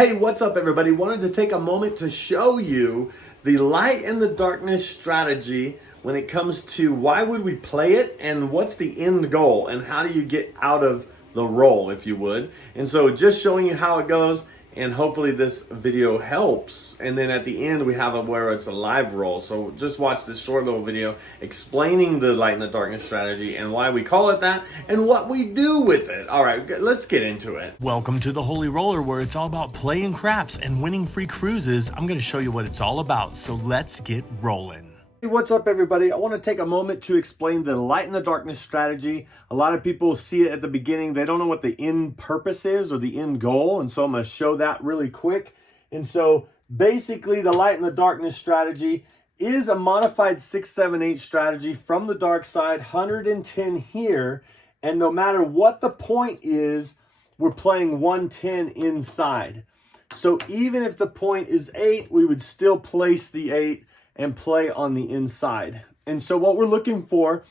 Hey, what's up everybody? Wanted to take a moment to show you the light and the darkness strategy when it comes to why would we play it and what's the end goal and how do you get out of the roll, if you would. And so just showing you how it goes, and hopefully this video helps. And then at the end we have where it's a live roll. So just watch this short little video explaining the light and the darkness strategy and why we call it that and what we do with it. All right, let's get into it. Welcome to the Holy Roller, where it's all about playing craps and winning free cruises. I'm going to show you what it's all about, so let's get rolling. Hey, what's up everybody? I want to take a moment to explain the light and the darkness strategy. A lot of people see it at the beginning. They don't know what the end purpose is or the end goal. And so I'm going to show that really quick. And so basically the light and the darkness strategy is a modified 6, 7, 8 strategy from the dark side, 110 here. And no matter what the point is, we're playing 110 inside. So even if the point is 8, we would still place the 8 and play on the inside. And so what we're looking for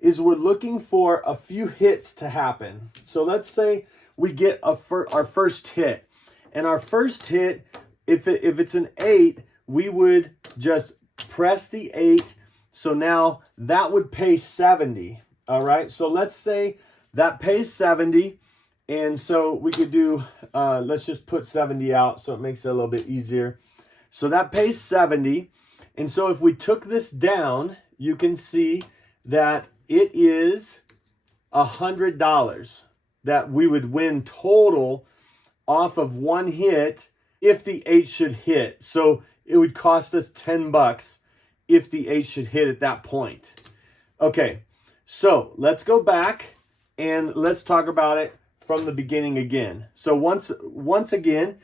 is we're looking for a few hits to happen. So let's say we get our first hit. And our first hit, if it's an 8, we would just press the 8. So now that would pay 70. All right, so let's say that pays 70. And so we could do, let's just put 70 out so it makes it a little bit easier. So that pays 70. And so if we took this down, you can see that it is $100 that we would win total off of one hit if the 8 should hit. So it would cost us $10 if the 8 should hit at that point. Okay, so let's go back and let's talk about it from the beginning again. So once again,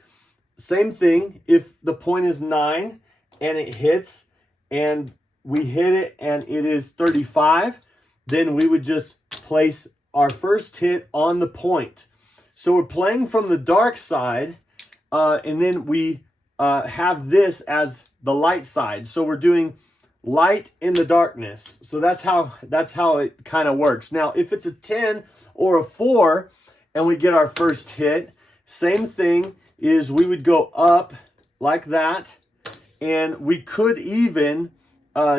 same thing. If the point is 9 and it hits and we hit it and it is 35, then we would just place our first hit on the point. So we're playing from the dark side, and then we have this as the light side. So we're doing light in the darkness. So that's how it kind of works. Now, if it's a 10 or a 4 and we get our first hit, same thing is we would go up like that. And we could even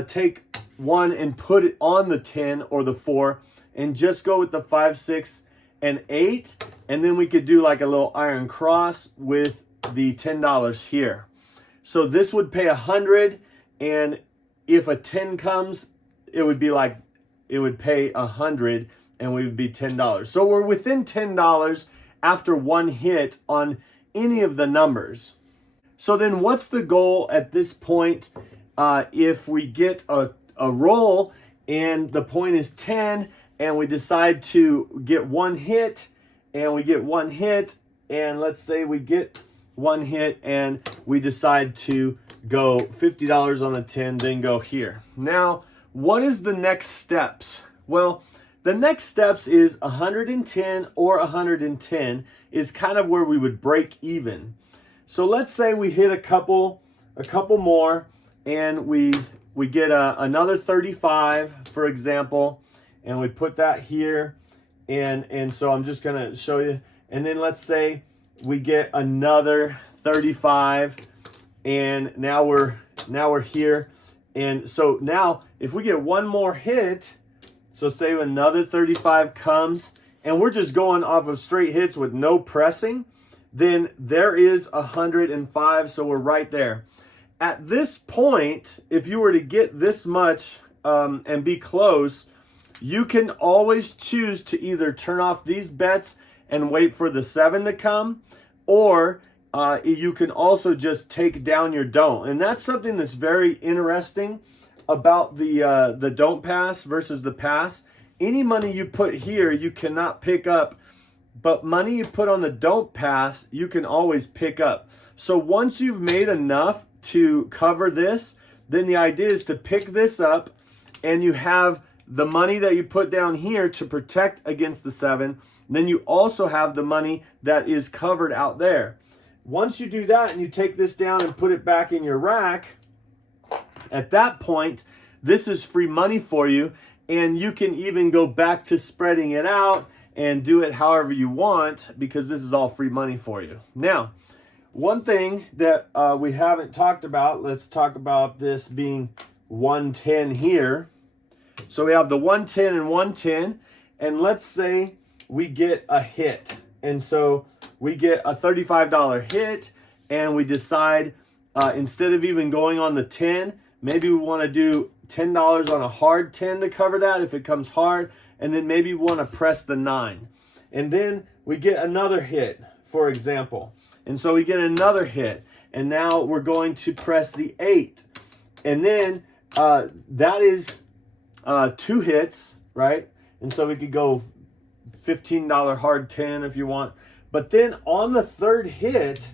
take one and put it on the 10 or the 4 and just go with the 5, 6, and 8. And then we could do like a little iron cross with the $10 here. So this would pay 100. And if a 10 comes, it would be like, it would pay 100 and we would be $10. So we're within $10 after one hit on any of the numbers. So then what's the goal at this point if we get a roll and the point is 10 and we decide to get one hit and we get one hit, and let's say we get one hit and we decide to go $50 on the 10, then go here. Now, what is the next steps? Well, the next steps is 110 or 110 is kind of where we would break even. So let's say we hit a couple more and we get another 35, for example, and we put that here. And so I'm just going to show you. And then let's say we get another 35 and now we're here. And so now if we get one more hit, so say another 35 comes and we're just going off of straight hits with no pressing, then there is 105, so we're right there. At this point, if you were to get this much and be close, you can always choose to either turn off these bets and wait for the 7 to come, or you can also just take down your don't. And that's something that's very interesting about the don't pass versus the pass. Any money you put here, you cannot pick up. But money you put on the don't pass, you can always pick up. So once you've made enough to cover this, then the idea is to pick this up and you have the money that you put down here to protect against the 7. Then you also have the money that is covered out there. Once you do that and you take this down and put it back in your rack, at that point, this is free money for you. And you can even go back to spreading it out and do it however you want, because this is all free money for you. Now, One thing that we haven't talked about, let's talk about this being 110 here. So we have the 110 and 110, and let's say we get a hit. And so we get a $35 hit, and we decide instead of even going on the 10, maybe we want to do $10 on a hard 10 to cover that if it comes hard, and then maybe we want to press the 9. And then we get another hit, for example. And so we get another hit, and now we're going to press the 8. And then that is 2 hits, right? And so we could go $15 hard 10 if you want. But then on the third hit,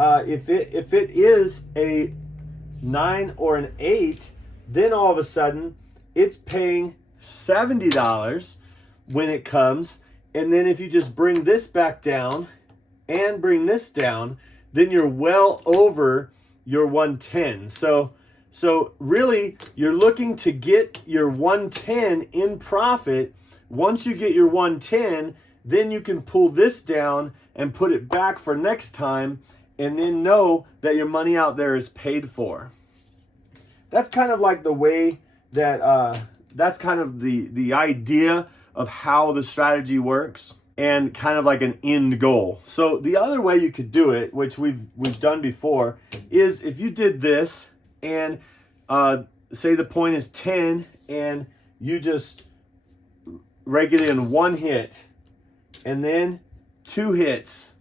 if it is a 9 or an 8, then all of a sudden it's paying $70 when it comes. And then if you just bring this back down and bring this down, then you're well over your 110. So really, you're looking to get your 110 in profit. Once you get your 110, then you can pull this down and put it back for next time, and then know that your money out there is paid for. That's kind of like the way that, that's kind of the idea of how the strategy works, and kind of like an end goal. So the other way you could do it, which we've done before, is if you did this and say the point is 10 and you just rake it in 1 hit, and then 2 hits,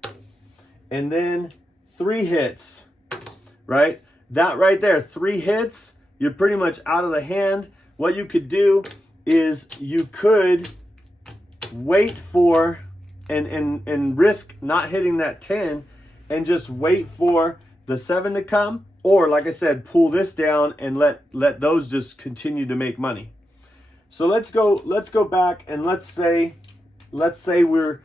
and then 3 hits, right? That right there, 3 hits, you're pretty much out of the hand. What you could do is you could wait for and risk not hitting that 10 and just wait for the 7 to come, or like I said, pull this down and let those just continue to make money. So let's go back, and let's say we're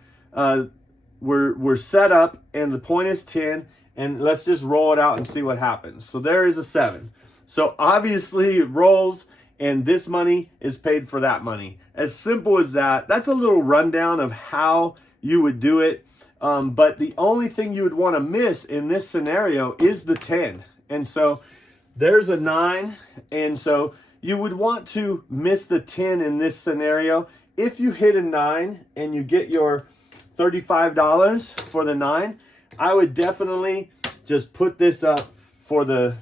set up and the point is 10, and let's just roll it out and see what happens. So there is a 7. So obviously it rolls, and this money is paid for that money. As simple as that. That's a little rundown of how you would do it. But the only thing you would want to miss in this scenario is the 10. And so there's a 9. And so you would want to miss the 10 in this scenario. If you hit a 9 and you get your $35 for the 9, I would definitely just put this up for the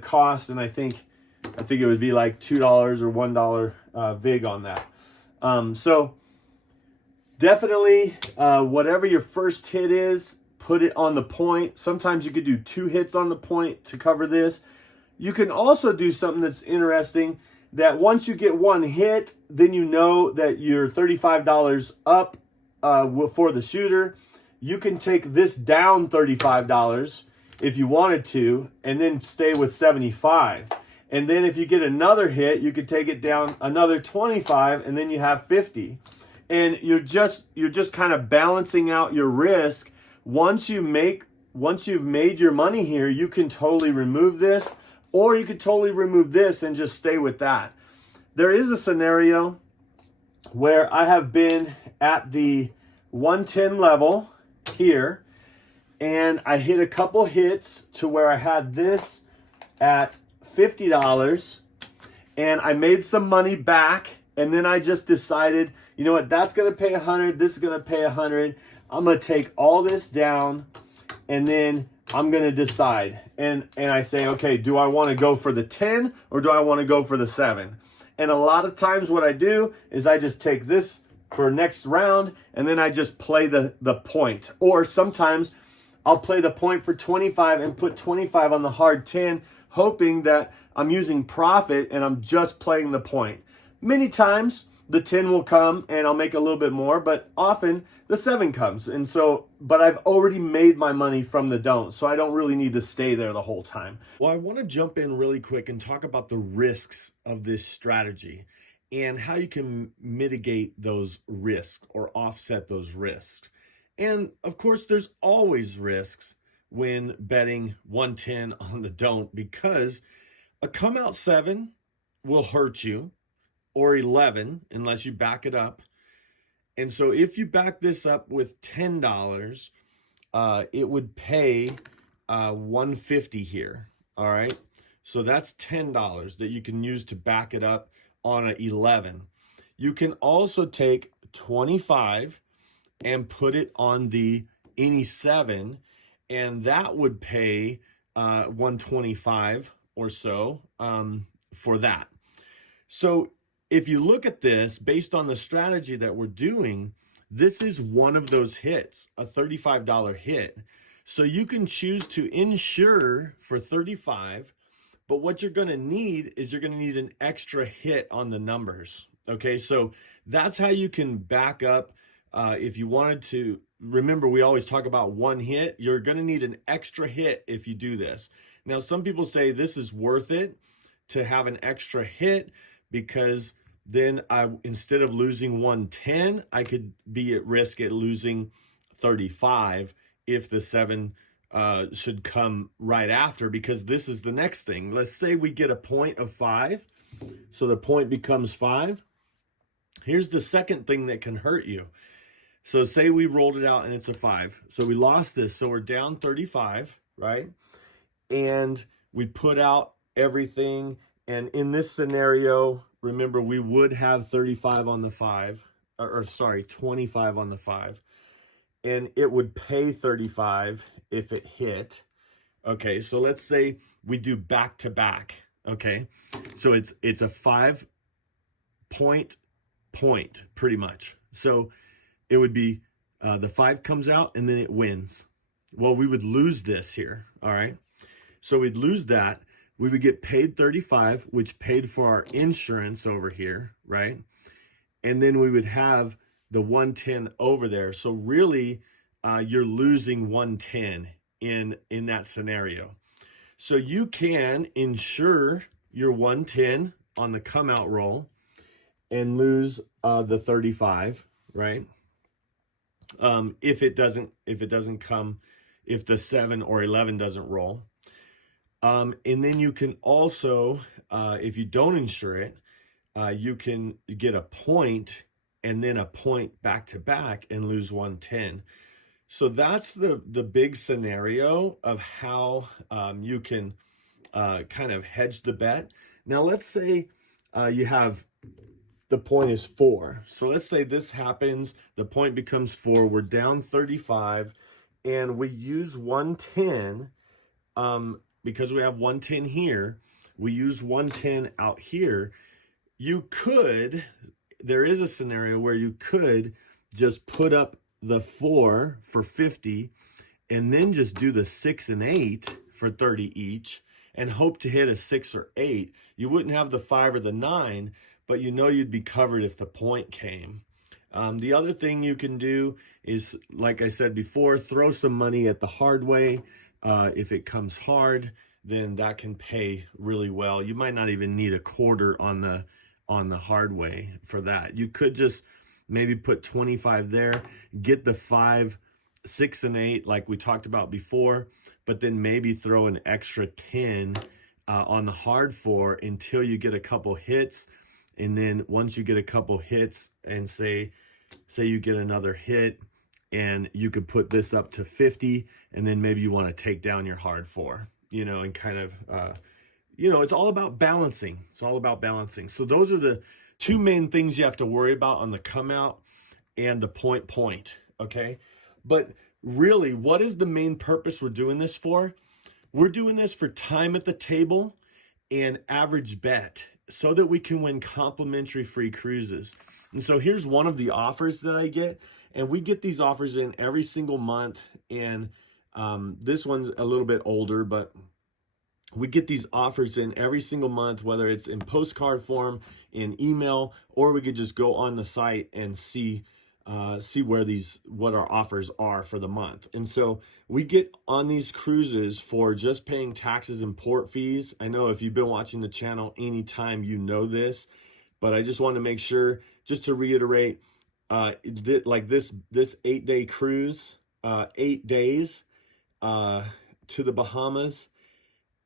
cost, and I think it would be like $2 or $1 vig on that. So definitely whatever your first hit is, put it on the point. Sometimes you could do 2 hits on the point to cover this. You can also do something that's interesting, that once you get 1 hit, then you know that you're $35 up for the shooter. You can take this down $35 if you wanted to, and then stay with 75. And then if you get another hit, you could take it down another 25, and then you have 50. And you're just kind of balancing out your risk. Once you've made your money here, you can totally remove this, or you could totally remove this and just stay with that. There is a scenario where I have been at the 110 level here, and I hit a couple hits to where I had this at $50, and I made some money back, and then I just decided, you know what, that's going to pay 100, this is going to pay 100. I'm going to take all this down, and then I'm going to decide. And I say, okay, do I want to go for the 10 or do I want to go for the 7? And a lot of times what I do is I just take this for next round, and then I just play the point. Or sometimes I'll play the point for 25 and put 25 on the hard 10, hoping that I'm using profit and I'm just playing the point. Many times the 10 will come and I'll make a little bit more, but often the 7 comes. And so, but I've already made my money from the don't, so I don't really need to stay there the whole time. Well, I want to jump in really quick and talk about the risks of this strategy and how you can mitigate those risks or offset those risks. And of course, there's always risks when betting 110 on the don't, because a come out 7 will hurt you, or 11 unless you back it up. And so if you back this up with $10, it would pay 150 here. All right. So that's $10 that you can use to back it up on a 11. You can also take 25 and put it on the any 7, and that would pay 125 or so for that. So if you look at this based on the strategy that we're doing, this is one of those hits, a $35 hit. So you can choose to insure for 35, but what you're going to need is you're going to need an extra hit on the numbers. Okay, so that's how you can back up. If you wanted to, remember we always talk about one hit. You're going to need an extra hit if you do this. Now, some people say this is worth it to have an extra hit because then instead of losing 110, I could be at risk at losing 35 if the 7 should come right after, because this is the next thing. Let's say we get a point of 5, so the point becomes 5. Here's the second thing that can hurt you. So say we rolled it out and it's a 5. So we lost this, so we're down 35, right? And we put out everything, and in this scenario, remember we would have 35 on the 5, or sorry, 25 on the 5. And it would pay 35 if it hit. Okay, so let's say we do back to back. Okay, so it's a 5-point pretty much. So it would be the 5 comes out and then it wins. Well, we would lose this here. All right, so we'd lose that. We would get paid 35, which paid for our insurance over here, right? And then we would have the 110 over there. So really, you're losing 110 in that scenario. So you can insure your 110 on the come out roll and lose the 35, right? If the 7 or 11 doesn't roll. And then you can also, if you don't insure it, you can get a point and then a point back to back and lose 110. So that's the big scenario of how you can kind of hedge the bet. Now let's say you have the point is 4. So let's say this happens, the point becomes 4, we're down 35, and we use 110 because we have 110 here, we use 110 out here. There is a scenario where you could just put up the 4 for 50 and then just do the 6 and 8 for 30 each and hope to hit a 6 or 8. You wouldn't have the 5 or the 9, but you know you'd be covered if the point came. The other thing you can do is, like I said before, throw some money at the hard way. If it comes hard, then that can pay really well. You might not even need a quarter on the hard way for that. You could just maybe put 25 there, get the 5, 6, and 8 like we talked about before, but then maybe throw an extra 10 on the hard 4 until you get a couple hits. And then once you get a couple hits and say you get another hit, and you could put this up to 50, and then maybe you want to take down your hard 4, and kind of, it's all about balancing. It's all about balancing. So those are the 2 main things you have to worry about on the come out and the point, okay? But really, what is the main purpose we're doing this for? We're doing this for time at the table and average bet so that we can win complimentary free cruises. And so here's one of the offers that I get. And we get these offers in every single month. And this one's a little bit older, but we get these offers in every single month, whether it's in postcard form, in email, or we could just go on the site and see what our offers are for the month. And so we get on these cruises for just paying taxes and port fees. I know if you've been watching the channel anytime, you know this, but I just want to make sure, just to reiterate, like this 8-day cruise, 8 days to the Bahamas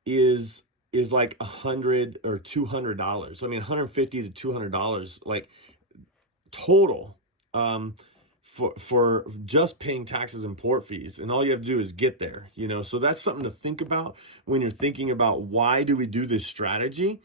is like $100 or $200. I mean, $150 to $200, like total, for just paying taxes and port fees, and all you have to do is get there, so that's something to think about when you're thinking about why do we do this strategy.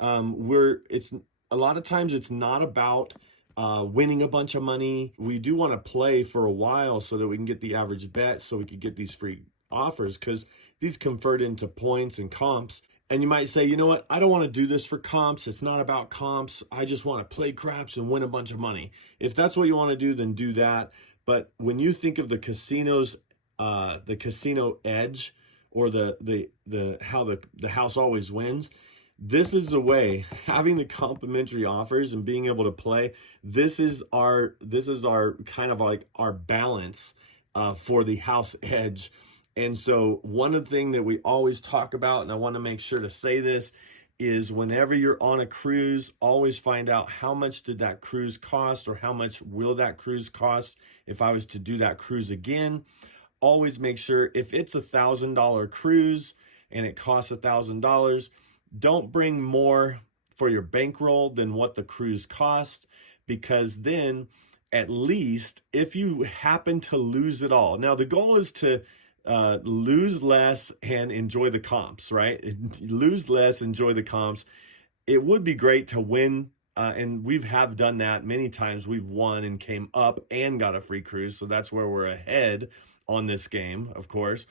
It's a lot of times it's not about winning a bunch of money. We do want to play for a while so that we can get the average bet, so we could get these free offers, because these convert into points and comps. And you might say, you know what, I don't want to do this for comps. It's not about comps. I just want to play craps and win a bunch of money. If that's what you want to do, then do that. But when you think of the casinos, the casino edge, or the how the house always wins, this is a way, having the complimentary offers and being able to play. This is our kind of like our balance for the house edge. And so one of the things that we always talk about, and I want to make sure to say this, is whenever you're on a cruise, always find out how much did that cruise cost, or how much will that cruise cost if I was to do that cruise again. Always make sure, if it's $1,000 cruise and it costs $1,000, don't bring more for your bankroll than what the cruise cost, because then at least if you happen to lose it all. Now the goal is to lose less and enjoy the comps, right? Lose less, enjoy the comps. It would be great to win, and we have done that many times. We've won and came up and got a free cruise, so that's where we're ahead on this game, of course.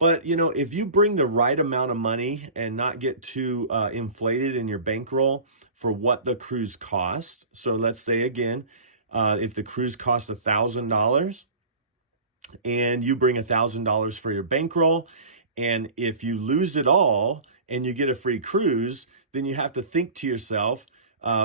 But if you bring the right amount of money and not get too inflated in your bankroll for what the cruise costs. So let's say again, if the cruise costs $1,000, and you bring $1,000 for your bankroll, and if you lose it all and you get a free cruise, then you have to think to yourself,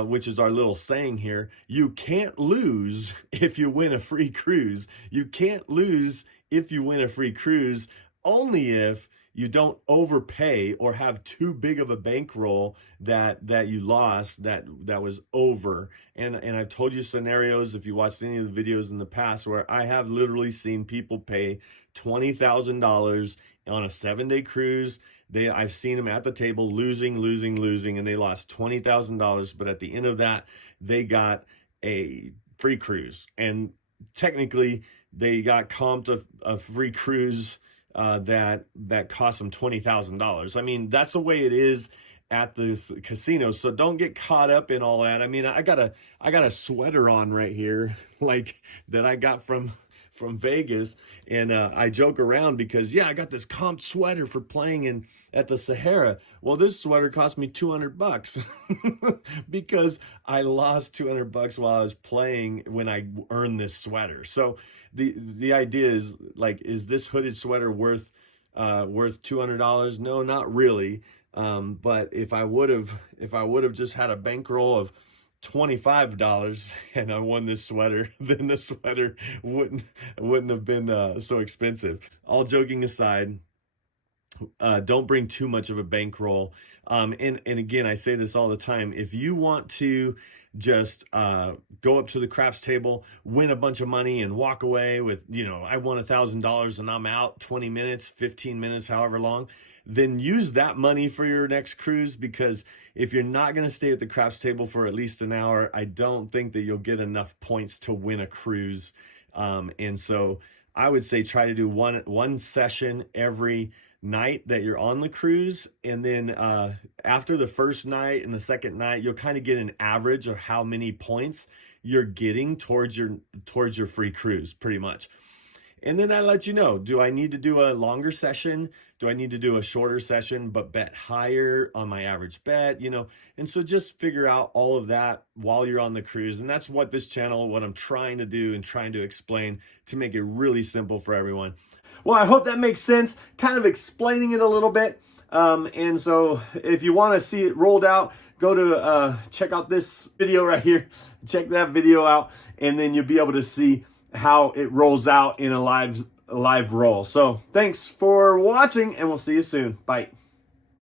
which is our little saying here, you can't lose if you win a free cruise. You can't lose if you win a free cruise, only if you don't overpay or have too big of a bankroll that you lost, that was over. And I've told you scenarios, if you watched any of the videos in the past, where I have literally seen people pay $20,000 on a 7-day cruise. I've seen them at the table losing, and they lost $20,000. But at the end of that, they got a free cruise. And technically, they got comped a free cruise that cost them $20,000. I mean, that's the way it is at this casino. So don't get caught up in all that. I mean, I got a sweater on right here, like that I got from Vegas, and I joke around because I got this comped sweater for playing at the Sahara. Well, this sweater cost me $200 because I lost $200 while I was playing when I earned this sweater. So the idea is, like, is this hooded sweater worth $200? No, not really. But if I would have just had a bankroll of $25 and I won this sweater, then the sweater wouldn't have been so expensive. All joking aside, don't bring too much of a bankroll. And again, I say this all the time. If you want to just go up to the craps table, win a bunch of money, and walk away with, I won $1,000 and I'm out 20 minutes, 15 minutes, however long, then use that money for your next cruise, because if you're not going to stay at the craps table for at least an hour, I don't think that you'll get enough points to win a cruise. And so I would say try to do one session every night that you're on the cruise, and then after the first night and the second night, you'll kind of get an average of how many points you're getting towards your free cruise, pretty much. And then I let you know, do I need to do a longer session? Do I need to do a shorter session but bet higher on my average bet? And so just figure out all of that while you're on the cruise. And that's what this channel, what I'm trying to do and trying to explain, to make it really simple for everyone. Well, I hope that makes sense, kind of explaining it a little bit. And so if you want to see it rolled out, go to check out this video right here. Check that video out, and then you'll be able to see how it rolls out in a live roll. So thanks for watching, and we'll see you soon. Bye.